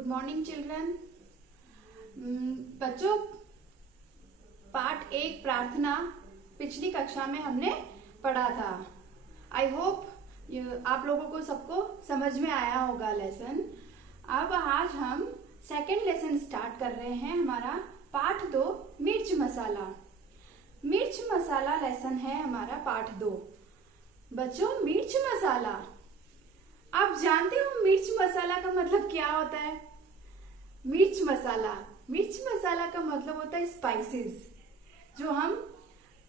Good morning children. बच्चों, part 1 प्रार्थना पिछली कक्षा में हमने पढ़ा था। आई होप आप लोगों को सबको समझ में आया होगा लेसन। अब आज हम सेकेंड लेसन स्टार्ट कर रहे हैं। हमारा पार्ट 2 मिर्च मसाला। मिर्च मसाला लेसन है हमारा पार्ट 2। बच्चों, मिर्च मसाला आप जानते हो मिर्च मसाला का मतलब क्या होता है? मिर्च मसाला का मतलब होता है स्पाइसेस, जो हम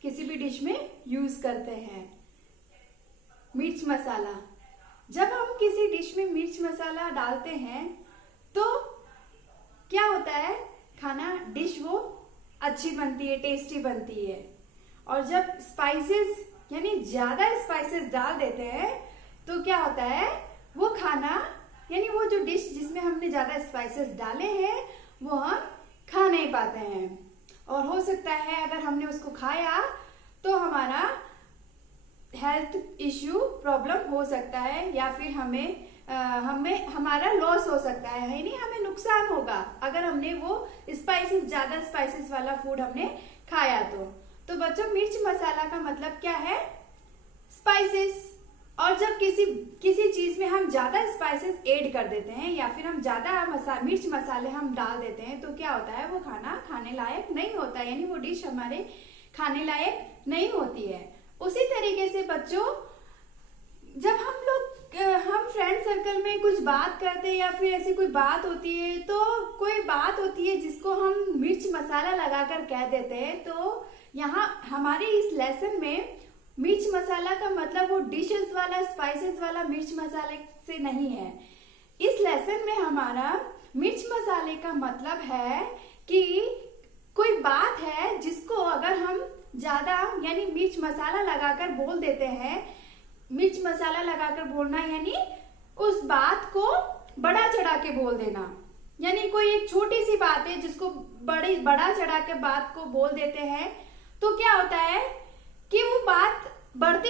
किसी भी डिश में यूज करते हैं। मिर्च मसाला, जब हम किसी डिश में मिर्च मसाला डालते हैं तो क्या होता है, खाना डिश वो अच्छी बनती है, टेस्टी बनती है। और जब स्पाइसेस यानी ज्यादा स्पाइसेस डाल देते हैं तो क्या होता है, वो खाना यानी वो जो डिश जिसमें हमने ज्यादा स्पाइसेस डाले हैं वो हम खा नहीं पाते हैं। और हो सकता है अगर हमने उसको खाया तो हमारा हेल्थ इश्यू प्रॉब्लम हो सकता है, या फिर हमें हमारा लॉस हो सकता है नहीं, हमें नुकसान होगा अगर हमने वो ज्यादा स्पाइसेस वाला फूड हमने खाया तो बच्चों, मिर्च मसाला का मतलब क्या है? स्पाइसेस। और जब किसी चीज में हम ज्यादा स्पाइसेस ऐड कर देते हैं या फिर हम ज्यादा मिर्च मसाले हम डाल देते हैं तो क्या होता है, वो खाना खाने लायक नहीं होता, यानी वो डिश हमारे खाने लायक नहीं होती है। उसी तरीके से बच्चों, जब हम फ्रेंड सर्कल में कुछ बात करते हैं या फिर ऐसी कोई बात होती है, तो कोई बात होती है जिसको हम मिर्च मसाला लगाकर कह देते हैं, तो यहाँ हमारे इस लेसन में मिर्च मसाला का मतलब वो डिशेस वाला स्पाइसेस वाला मिर्च मसाले से नहीं है। इस लेसन में हमारा मिर्च मसाले का मतलब है कि कोई बात है जिसको अगर हम ज्यादा यानी मिर्च मसाला लगाकर बोल देते हैं। मिर्च मसाला लगाकर बोलना यानी उस बात को बड़ा चढ़ा के बोल देना, यानी कोई एक छोटी सी बात है जिसको बड़ा चढ़ा के बात को बोल देते हैं तो क्या होता है कि वो बात बढ़ती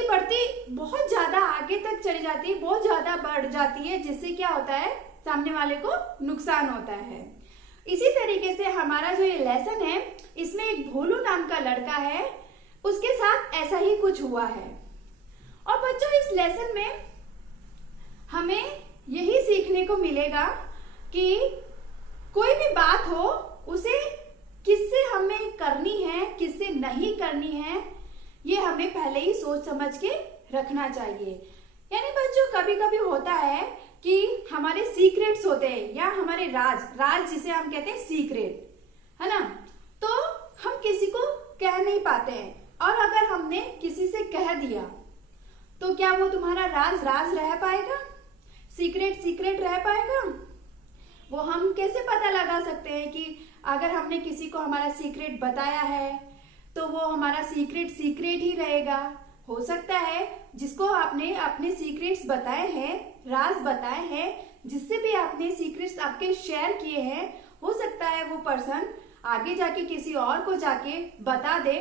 बहुत ज्यादा आगे तक चली जाती है, बहुत ज्यादा बढ़ जाती है, जिससे क्या होता है, सामने वाले को नुकसान होता है। इसी तरीके से हमारा जो ये लेसन है, इसमें एक भोलू नाम का लड़का है, उसके साथ ऐसा ही कुछ हुआ है। और बच्चों, इस लेसन में हमें यही सीखने को मिलेगा कि कोई भी बात हो उसे किससे हमें करनी है, किससे नहीं करनी है, ये हमें पहले ही सोच समझ के रखना चाहिए। यानी बच्चों, कभी कभी होता है कि हमारे सीक्रेट्स होते हैं या हमारे राज जिसे हम कहते हैं सीक्रेट, है ना, तो हम किसी को कह नहीं पाते हैं। और अगर हमने किसी से कह दिया तो क्या वो तुम्हारा राज रह पाएगा? सीक्रेट रह पाएगा? वो हम कैसे पता लगा सकते हैं कि अगर हमने किसी को हमारा सीक्रेट बताया है तो वो हमारा सीक्रेट ही रहेगा? हो सकता है जिसको आपने अपने सीक्रेट्स बताए हैं, राज बताए हैं, जिससे भी आपने सीक्रेट्स आपके शेयर किए हैं, हो सकता है वो पर्सन आगे जाके किसी और को जाके बता दे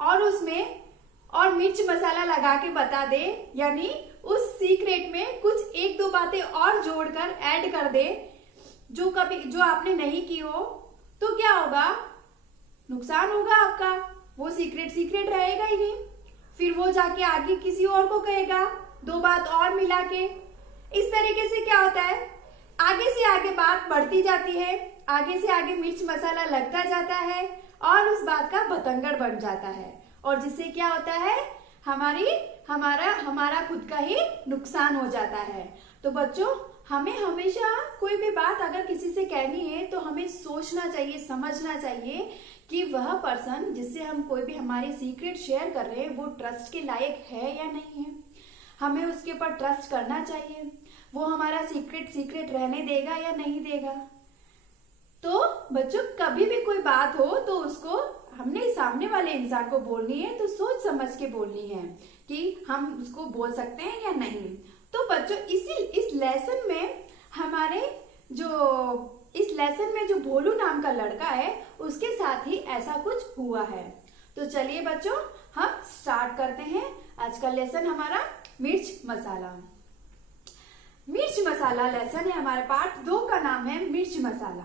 और उसमें और मिर्च मसाला लगा के बता दे, यानी उस सीक्रेट में कुछ 1-2 बातें और जोड़कर ऐड कर दे जो आपने नहीं की हो, तो क्या होगा, नुकसान होगा आपका। वो सीक्रेट रहेगा ही नहीं, फिर वो जाके आगे किसी और को कहेगा 2 बात और मिला के। इस तरीके से क्या होता है, आगे से आगे बात बढ़ती जाती है, आगे से आगे मिर्च मसाला लगता जाता है और उस बात का बतंगड़ बन जाता है, और जिससे क्या होता है, हमारा खुद का ही नुकसान हो जाता है। तो बच्चों, हमें हमेशा कोई भी बात अगर किसी से कहनी है तो हमें सोचना चाहिए, समझना चाहिए कि वह पर्सन जिससे हम कोई भी हमारी सीक्रेट शेयर कर रहे हैं वो ट्रस्ट के लायक है या नहीं है। हमें उसके ऊपर ट्रस्ट करना चाहिए, वो हमारा सीक्रेट रहने देगा या नहीं देगा। तो बच्चों, कभी भी कोई बात हो तो उसको हमने सामने वाले इंसान को बोलनी है तो सोच समझ के बोलनी है कि हम उसको बोल सकते हैं या नहीं। तो बच्चों, इस लेसन में इस लेसन में जो भोलू नाम का लड़का है उसके साथ ही ऐसा कुछ हुआ है। तो चलिए बच्चों, हम स्टार्ट करते हैं आज का लेसन, हमारा मिर्च मसाला। मिर्च मसाला लेसन है हमारे पार्ट 2 का नाम है मिर्च मसाला।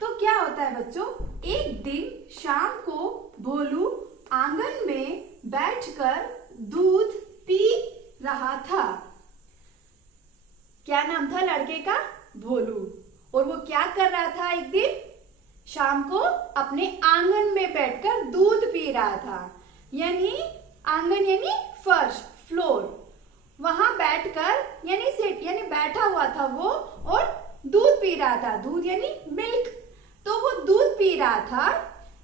तो क्या होता है बच्चों, एक दिन शाम को भोलू आंगन में बैठकर दूध पी रहा था। क्या नाम था लड़के का? भोलू। और वो क्या कर रहा था? एक दिन शाम को अपने आंगन में बैठकर दूध पी रहा था। यानी आंगन यानी फर्श, फ्लोर, वहां बैठकर यानी सिट यानी बैठा हुआ था वो और दूध पी रहा था। दूध यानी मिल्क। तो वो दूध पी रहा था।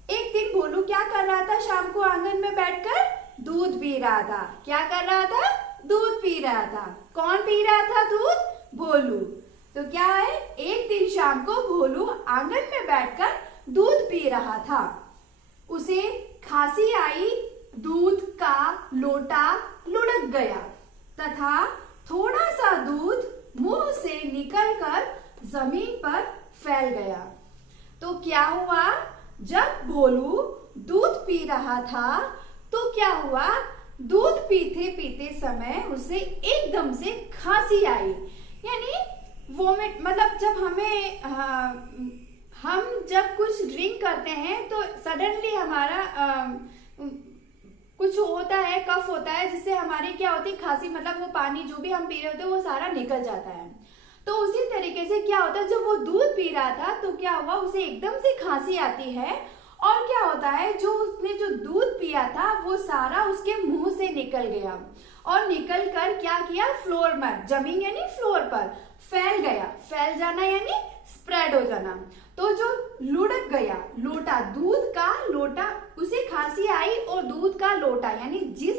एक दिन भोलू क्या कर रहा था? शाम को आंगन में बैठकर दूध पी रहा था। क्या कर रहा था? दूध पी रहा था। कौन पी रहा था दूध? भोलू। तो क्या है, एक दिन शाम को भोलू आंगन में बैठकर दूध पी रहा था। उसे खांसी आई, दूध का लोटा लुढ़क गया तथा थोड़ा सा दूध मुंह से निकलकर जमीन पर फैल गया। तो क्या हुआ, जब भोलू दूध पी रहा था तो क्या हुआ, दूध पीते पीते समय उसे एकदम से खांसी आई। यानी वोमिट, मतलब जब हम जब कुछ ड्रिंक करते हैं तो सडनली हमारा कुछ होता है, कफ होता है, जिससे हमारी क्या होती है, खांसी, मतलब वो पानी जो भी हम पी रहे होते हैं वो सारा निकल जाता है। तो उसी तरीके से क्या होता है, जब वो दूध पी रहा था तो क्या हुआ, उसे एकदम से खांसी आती है और क्या होता है, जो उसने जो दूध पिया था वो सारा उसके मुंह से निकल गया और निकल कर क्या किया, फ्लोर में, जमीन यानी फ्लोर पर फैल गया। फैल जाना यानी स्प्रेड हो जाना। तो जो लुढ़क गया, लोटा, दूध का लोटा, उसे खांसी आई और दूध का लोटा यानी जिस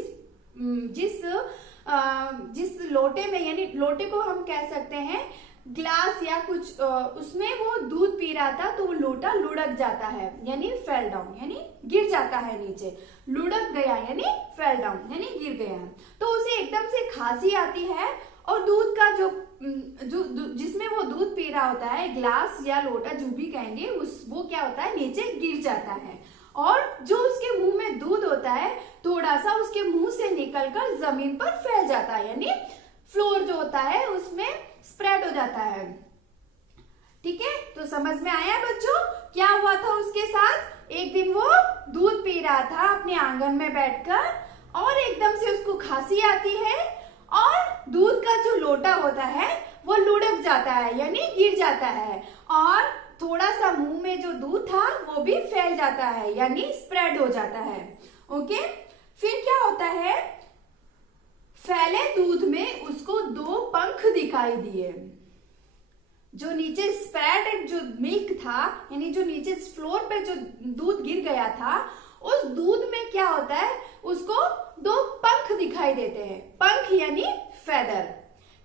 लोटे में, यानी लोटे को हम कह सकते हैं ग्लास या कुछ, उसमें वो दूध पी रहा था तो वो लोटा लुढ़क जाता है यानी फेल डाउन, यानी गिर जाता है नीचे। लुढ़क गया यानी फेल डाउन यानी गिर गया। तो उसे एकदम से खांसी आती है और दूध का जो जिसमें वो दूध पी रहा होता है, ग्लास या लोटा जो भी कहेंगे, वो क्या होता है, नीचे गिर जाता है और जो उसके मुंह में दूध होता है थोड़ा सा उसके मुंह से निकलकर जमीन पर फैल जाता है, यानी फ्लोर जो होता है उसमें स्प्रेड हो जाता है। ठीक है, तो समझ में आया बच्चों क्या हुआ था उसके साथ? एक दिन वो दूध पी रहा था अपने आंगन में बैठकर और एकदम से उसको खांसी आती है और दूध का जो लोटा होता है वो लुढ़क जाता है यानी गिर जाता है और थोड़ा सा मुंह में जो दूध था वो भी फैल जाता है यानी स्प्रेड हो जाता है। ओके, फिर क्या होता है, फैले दूध में उसको 2 पंख दिखाई दिए। जो नीचे स्प्रेड जो मिल्क था, यानी जो नीचे फ्लोर पे जो दूध गिर गया था, उस दूध में क्या होता है, उसको 2 पंख दिखाई देते हैं। पंख यानी फेदर,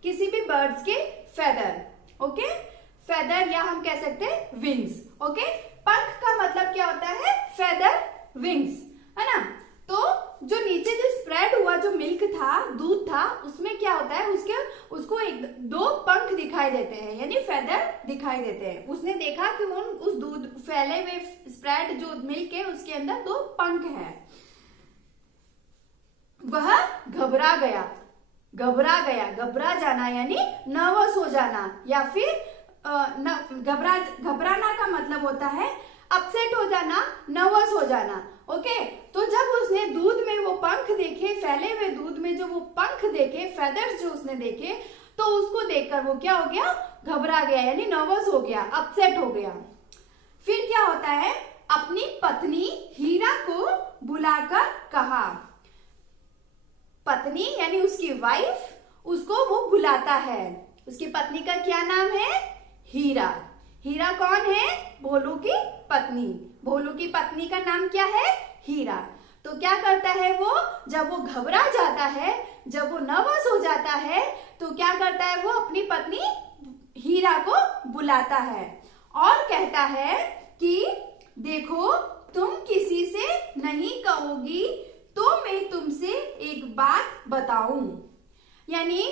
किसी भी बर्ड्स के फेदर। ओके, फेदर या हम कह सकते हैं विंग्स। ओके, पंख का मतलब क्या होता है, फेदर, विंग्स, है ना। तो जो नीचे जो स्प्रेड हुआ जो मिल्क था, दूध था, उसमें क्या होता है, उसको 2 पंख दिखाई देते हैं यानी फेदर दिखाई देते हैं। उसने देखा कि उस दूध फैले हुए स्प्रेड जो मिल्क है उसके अंदर 2 पंख हैं। वह घबरा गया। घबरा जाना यानी नर्वस हो जाना, या फिर घबराना का मतलब होता है अपसेट हो जाना, नर्वस हो जाना। ओके, तो जब उसने दूध में वो पंख देखे, फैले हुए दूध में जो वो पंख देखे, फेदर्स जो उसने देखे, तो उसको देखकर वो क्या हो गया, घबरा गया यानी नर्वस हो गया, अपसेट हो गया। फिर क्या होता है, अपनी पत्नी हीरा को बुलाकर कहा। पत्नी यानी उसकी वाइफ, उसको वो बुलाता है। उसकी पत्नी का क्या नाम है, हीरा। हीरा कौन है, भोलू की पत्नी। भोलू की पत्नी का नाम क्या है, हीरा। तो क्या करता है वो, जब वो घबरा जाता है, जब वो नर्वस हो जाता है, तो क्या करता है वो, अपनी पत्नी हीरा को बुलाता है और कहता है कि देखो, तुम किसी से नहीं कहोगी तो मैं तुमसे एक बात बताऊं। यानी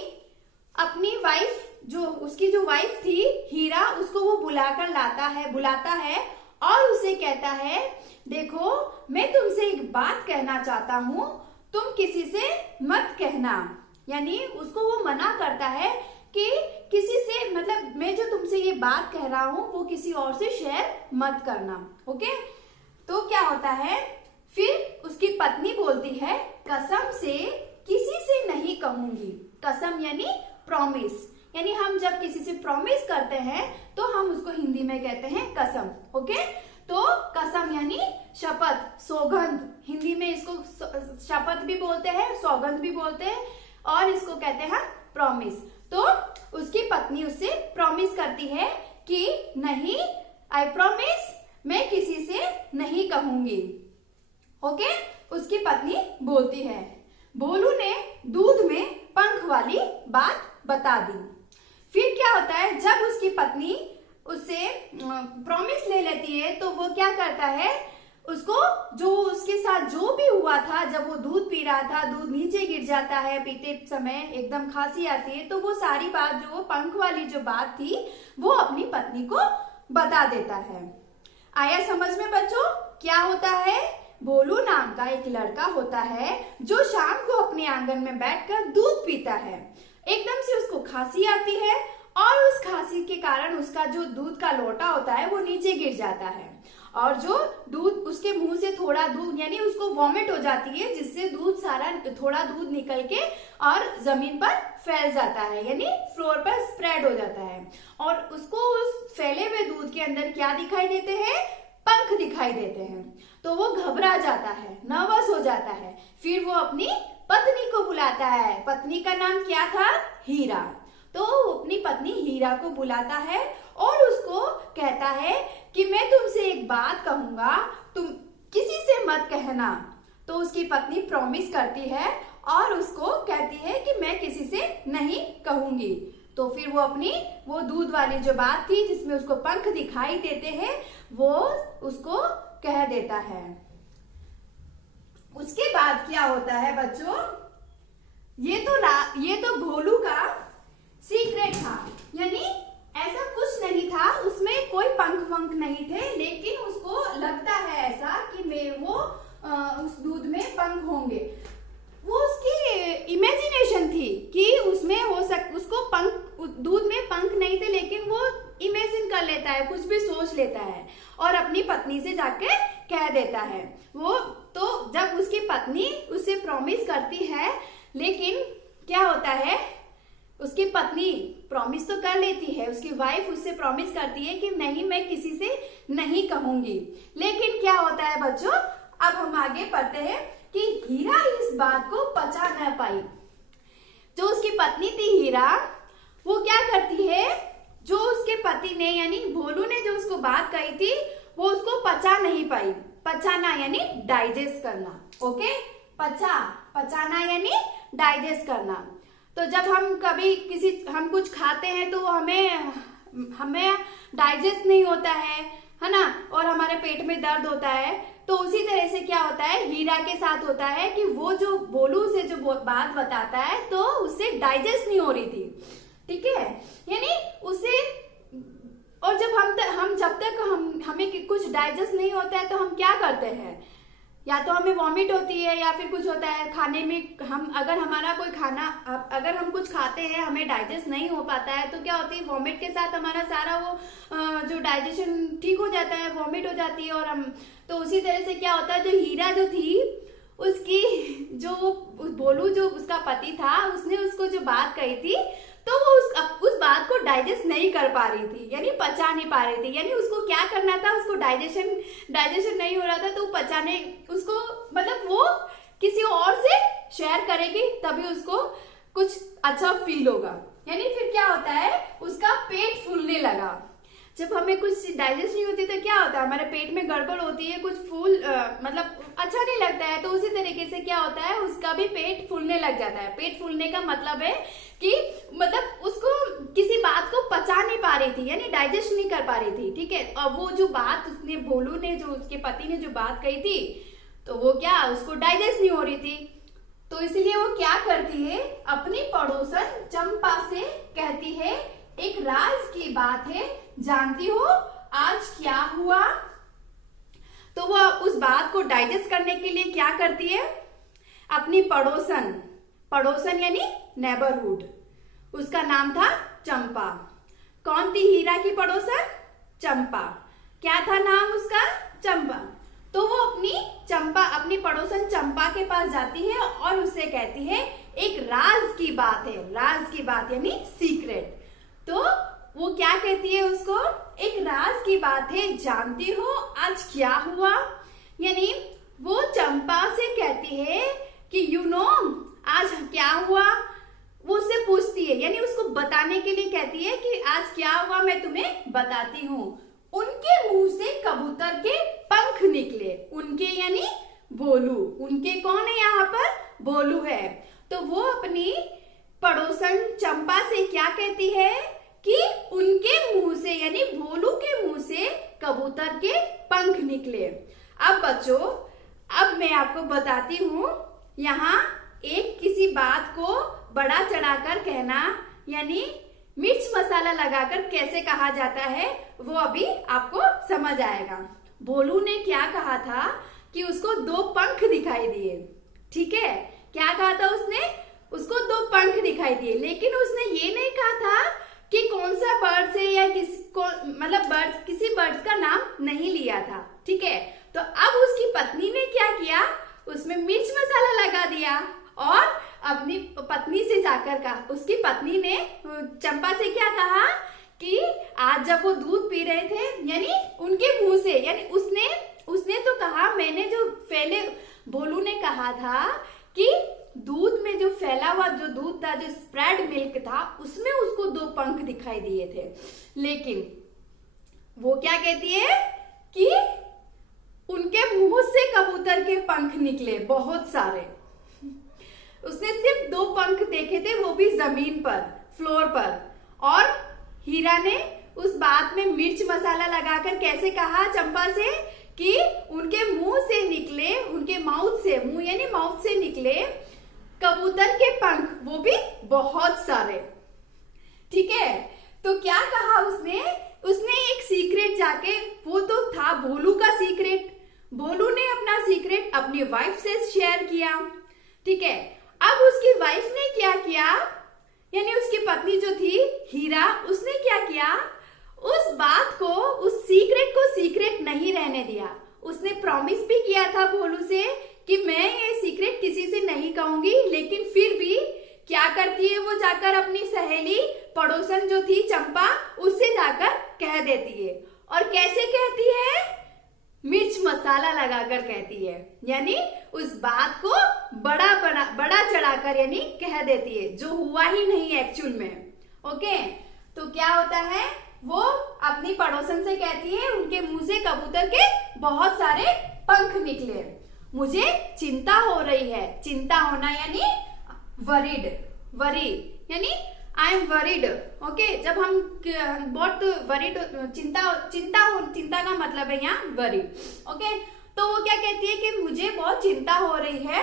अपनी वाइफ, जो उसकी जो वाइफ थी हीरा, उसको वो बुलाता है और उसे कहता है, देखो मैं तुमसे एक बात कहना चाहता हूं, तुम किसी से मत कहना। यानी उसको वो मना करता है कि किसी से, मतलब मैं जो तुमसे ये बात कह रहा हूं वो किसी और से शेयर मत करना। ओके, तो क्या होता है, फिर उसकी पत्नी बोलती है कसम से किसी से नहीं कहूंगी। कसम यानी प्रॉमिस, यानी हम जब किसी से प्रॉमिस करते हैं तो हम उसको हिंदी में कहते हैं कसम। ओके, तो कसम यानी शपथ, सौगंध, हिंदी में इसको शपथ भी बोलते हैं, सौगंध भी बोलते हैं, और इसको कहते हैं प्रॉमिस। तो उसकी पत्नी उससे प्रॉमिस करती है कि नहीं, आई प्रॉमिस, मैं किसी से नहीं कहूंगी। ओके, उसकी पत्नी बोलती है। भोलू ने दूध में पंख वाली बात बता दी। फिर क्या होता है, जब उसकी पत्नी उससे प्रॉमिस ले लेती है तो वो क्या करता है, उसको जो उसके साथ जो भी हुआ था, जब वो दूध पी रहा था, दूध नीचे गिर जाता है, पीते समय एकदम खांसी आती है, तो वो सारी बात, जो पंख वाली जो बात थी, वो अपनी पत्नी को बता देता है। आया समझ में बच्चों? क्या होता है, भोलू नाम का एक लड़का होता है जो शाम को अपने आंगन में बैठकर दूध पीता है। एकदम से उसको खांसी आती है और उस खांसी के कारण उसका जो दूध का लोटा होता है वो नीचे गिर जाता है, और जो दूध उसके मुंह से थोड़ा दूध, यानी उसको वॉमिट हो जाती है, जिससे दूध सारा, थोड़ा दूध निकल के और जमीन पर फैल जाता है, यानी फ्लोर पर स्प्रेड हो जाता है। और उसको उस फैले हुए दूध के अंदर क्या दिखाई देते हैं, पंख दिखाई देते हैं। तो वो घबरा जाता है, नर्वस हो जाता है। फिर वो अपनी पत्नी को बुलाता है। पत्नी का नाम क्या था, हीरा। तो वो अपनी पत्नी हीरा को बुलाता है और उसको कहता है कि मैं तुमसे एक बात कहूंगा, तुम किसी से मत कहना। तो उसकी पत्नी प्रॉमिस करती है और उसको कहती है कि मैं किसी से नहीं कहूंगी। तो फिर वो अपनी वो दूध वाली जो बात थी जिसमें उसको पंख दिखाई देते हैं, वो उसको कह देता है। उसके बाद क्या होता है बच्चों, ये तो भोलू का सीक्रेट था, यानी ऐसा कुछ नहीं था, उसमें कोई पंख वंख नहीं थे, लेकिन उसको लगता है ऐसा कि उस दूध में पंख होंगे। वो उसकी इमेजिनेशन थी कि उसमें उसको पंख, दूध में पंख नहीं थे, लेकिन वो इमेजिन कर लेता है, कुछ भी सोच लेता है और अपनी पत्नी से जाके कह देता है। वो तो जब उसकी पत्नी उससे प्रॉमिस करती है, लेकिन क्या होता है, उसकी पत्नी प्रॉमिस तो कर लेती है, उसकी वाइफ उससे प्रॉमिस करती है कि नहीं, मैं किसी से नहीं कहूंगी। लेकिन क्या होता है बच्चों, अब हम आगे पढ़ते हैं कि हीरा इस बात को पचा न पाई। जो उसकी पत्नी थी हीरा, वो क्या करती है, जो उसके पति ने यानी भोलू ने जो उसको बात कही थी वो उसको पचा नहीं पाई। पचाना यानी डाइजेस्ट करना। ओके, पचाना यानी डाइजेस्ट करना। तो जब हम कभी हम कुछ खाते हैं तो हमें डाइजेस्ट नहीं होता है ना, और हमारे पेट में दर्द होता है। तो उसी तरह से क्या होता है, हीरा के साथ होता है कि वो जो भोलू से जो बात बताता है तो उससे डाइजेस्ट नहीं हो रही थी, ठीक है, यानी उसे, और जब तक हमें कुछ डाइजेस्ट नहीं होता है तो हम क्या करते हैं, या तो हमें वॉमिट होती है या फिर कुछ होता है खाने में। अगर हमारा कोई खाना, अगर हम कुछ खाते हैं हमें डाइजेस्ट नहीं हो पाता है तो क्या होती है, वॉमिट के साथ हमारा सारा वो जो डाइजेशन ठीक हो जाता है, वॉमिट हो जाती है। और तो उसी तरह से क्या होता है, जो हीरा जो थी, उसकी जो भोलू जो उसका पति था, उसने उसको जो बात कही थी तो वो उस बात को डाइजेस्ट नहीं कर पा रही थी, यानी पचा नहीं पा रही थी। यानी उसको क्या करना था, उसको डाइजेशन नहीं हो रहा था, तो पचाने उसको, मतलब वो किसी और से शेयर करेगी तभी उसको कुछ अच्छा फील होगा। यानी फिर क्या होता है, उसका पेट फूलने लगा। जब हमें कुछ डाइजेस्ट नहीं होती तो क्या होता है, हमारे पेट में गड़बड़ होती है, कुछ मतलब अच्छा नहीं लगता है। तो उसी तरीके से क्या होता है, उसका भी पेट फूलने लग जाता है। पेट फूलने का मतलब है कि मतलब उसको किसी बात को पचा नहीं पा रही थी, यानी डाइजेस्ट नहीं कर पा रही थी, ठीक है। और वो जो बात उसने, भोलू ने, जो उसके पति ने जो बात कही थी, तो वो क्या, उसको डाइजेस्ट नहीं हो रही थी। तो इसलिए वो क्या करती है, अपनी पड़ोसन चंपा से कहती है, एक राज की बात है, जानती हो आज क्या हुआ। तो वो उस बात को डाइजेस्ट करने के लिए क्या करती है, अपनी पड़ोसन यानी नेबरहुड, उसका नाम था चंपा। कौन थी हीरा की पड़ोसन? चंपा। क्या था नाम उसका? चंपा। तो वो अपनी पड़ोसन चंपा के पास जाती है और उससे कहती है एक राज की बात है, राज की बात यानी सीक्रेट। तो वो क्या कहती है उसको? एक राज की बात है, जानती हो आज क्या हुआ? यानी वो चंपा से कहती है कि यू नो आज क्या हुआ। वो उससे पूछती है, यानी उसको बताने के लिए कहती है कि आज क्या हुआ मैं तुम्हें बताती हूँ। उनके मुंह से कबूतर के पंख निकले। उनके यानी भोलू। उनके कौन है यहाँ पर? भोलू है। तो वो अपनी पड़ोसन चंपा से क्या कहती है कि उनके मुंह से यानी भोलू के मुंह से कबूतर के पंख निकले। अब बच्चों, अब मैं आपको बताती हूँ, यहाँ एक किसी बात को बड़ा चढ़ाकर कहना यानी मिर्च मसाला लगाकर कैसे कहा जाता है वो अभी आपको समझ आएगा। भोलू ने क्या कहा था कि उसको 2 पंख दिखाई दिए। ठीक है, क्या कहा था उसने? उसको 2 पंख दिखाई दिए, लेकिन उसने ये नहीं कहा था कि कौन सा बर्ड से या किसी बर्ड्स का नाम नहीं लिया था। ठीक है, तो अब उसकी पत्नी ने क्या किया? उसमें मिर्च मसाला लगा दिया और अपनी पत्नी से जाकर कहा, उसकी पत्नी ने चंपा से क्या कहा कि आज जब वो दूध पी रहे थे, यानी उनके मुंह से, यानी उसने तो कहा, मैंने जो पहले भोलू ने कहा था कि दूध में जो फैला हुआ जो दूध था, जो स्प्रेड मिल्क था, उसमें उसको 2 पंख दिखाई दिए थे। लेकिन वो क्या कहती है कि उनके मुंह से कबूतर के पंख निकले बहुत सारे। उसने सिर्फ 2 पंख देखे थे, वो भी जमीन पर, फ्लोर पर। और हीरा ने उस बात में मिर्च मसाला लगाकर कैसे कहा चंपा से कि उनके मुंह से निकले, उनके माउथ से, मुंह यानी माउथ से निकले कबूतर के पंख, वो भी बहुत सारे। ठीक है, तो क्या कहा उसने एक सीक्रेट जाके, वो तो था भोलू का सीक्रेट, भोलू ने अपना सीक्रेट अपनी वाइफ से शेयर किया। ठीक है, अब उसकी वाइफ ने क्या किया, यानी उसकी पत्नी जो थी हीरा, उसने क्या किया, उस बात को, उस सीक्रेट को सीक्रेट नहीं रहने दिया। उसने प्रॉमिस भी किया था भोलू से कि मैं ये सीक्रेट किसी से नहीं कहूंगी, लेकिन फिर भी क्या करती है वो, जाकर अपनी सहेली पड़ोसन जो थी चंपा, उससे जाकर कह देती है। और कैसे कहती है? मिर्च मसाला लगाकर कहती है, यानी उस बात को बड़ा चढ़ाकर यानी कह देती है, जो हुआ ही नहीं एक्चुअल में। ओके, तो क्या होता है, वो अपनी पड़ोसन से कहती है उनके मुंह से कबूतर के बहुत सारे पंख निकले, मुझे चिंता हो रही है। चिंता होना यानी वरी यानी आई एम वरीड। ओके, जब हम बहुत वरीड, चिंता का मतलब है यहाँ वरी। ओके, तो वो क्या कहती है कि मुझे बहुत चिंता हो रही है,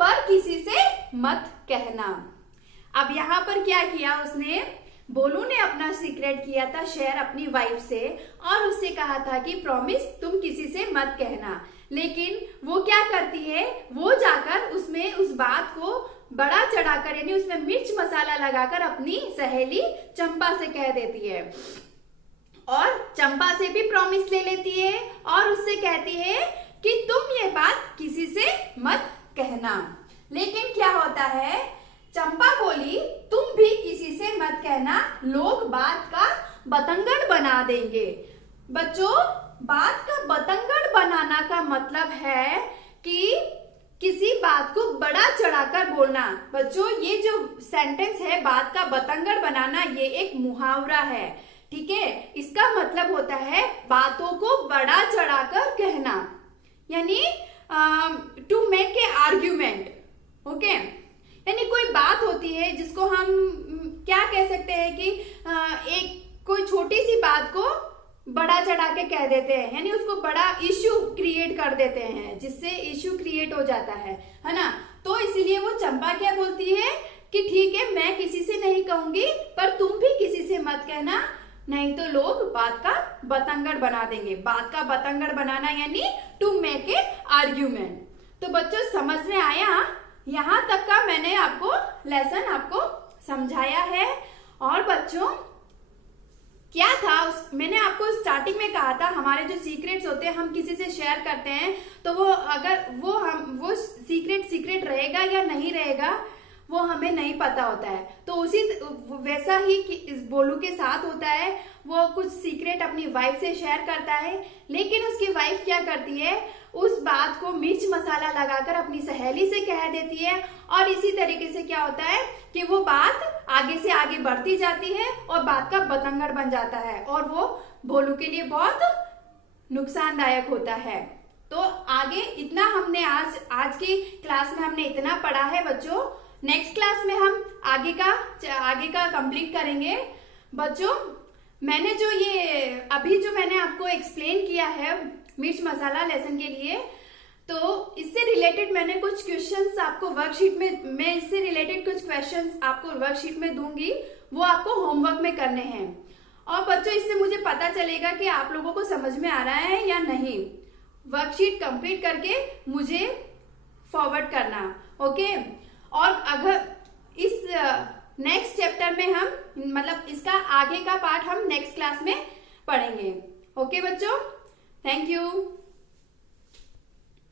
पर किसी से मत कहना। अब यहाँ पर क्या किया उसने, भोलू ने अपना सीक्रेट किया था शेयर अपनी वाइफ से और उससे कहा था कि प्रॉमिस तुम किसी से मत कहना। लेकिन वो क्या करती है, वो जाकर उसमें उस बात को बड़ा चढ़ाकर यानी उसमें मिर्च मसाला लगाकर अपनी सहेली चंपा से कह देती है और चंपा से भी प्रॉमिस ले लेती है और उससे कहती है कि तुम ये बात किसी से मत कहना। लेकिन क्या होता है, चंपा बोली तुम भी किसी से मत कहना, लोग बात का बतंगड़ बना देंगे। बच्चों, बात का बतंगड़ बनाना का मतलब है कि किसी बात को बड़ा चढ़ाकर बोलना। बच्चों, ये जो सेंटेंस है बात का बतंगड़ बनाना, ये एक मुहावरा है। ठीक है, इसका मतलब होता है बातों को बड़ा चढ़ाकर कहना, यानी to make a argument. Okay, यानी कोई बात होती है जिसको हम क्या कह सकते हैं कि एक कोई छोटी सी बात को बड़ा चढ़ा के कह देते हैं, यानी उसको बड़ा इश्यू क्रिएट कर देते हैं, जिससे इश्यू क्रिएट हो जाता है ना। तो इसीलिए वो चंपा क्या बोलती है कि ठीक है, मैं किसी से नहीं कहूंगी, पर तुम भी किसी से मत कहना, नहीं तो लोग बात का बतंगड़ बना देंगे। बात का बतंगड़ बनाना यानी टू मेक ए आर्ग्यूमेंट। तो बच्चों, समझ में आया? यहाँ तक का मैंने आपको लेसन आपको समझाया है। और बच्चों क्या था मैंने आपको स्टार्टिंग में कहा था, हमारे जो सीक्रेट्स होते हैं हम किसी से शेयर करते हैं तो वो अगर वो सीक्रेट रहेगा या नहीं रहेगा वो हमें नहीं पता होता है। तो उसी वैसा ही कि इस बोलू के साथ होता है, वो कुछ सीक्रेट अपनी वाइफ से शेयर करता है, लेकिन उसकी वाइफ क्या करती है, उस बात को मिर्च मसाला लगाकर अपनी सहेली से कह देती है, और इसी तरीके से क्या होता है कि वो बात आगे से आगे बढ़ती जाती है और बात का बतंगड़ बन जाता है, और वो भोलू के लिए बहुत नुकसानदायक होता है। तो आगे इतना हमने आज की क्लास में हमने इतना पढ़ा है बच्चों। नेक्स्ट क्लास में हम आगे का कंप्लीट करेंगे। बच्चों मैंने जो मैंने आपको एक्सप्लेन किया है मिर्च मसाला लेसन के लिए, तो इससे रिलेटेड मैंने कुछ क्वेश्चंस आपको वर्कशीट में, मैं इससे रिलेटेड कुछ क्वेश्चंस आपको वर्कशीट में दूंगी, वो आपको होमवर्क में करने हैं। और बच्चों इससे मुझे पता चलेगा कि आप लोगों को समझ में आ रहा है या नहीं। वर्कशीट कंप्लीट करके मुझे फॉरवर्ड करना, ओके। और अगर इस नेक्स्ट चैप्टर में हम मतलब इसका आगे का पार्ट हम नेक्स्ट क्लास में पढ़ेंगे, ओके बच्चों। Thank you.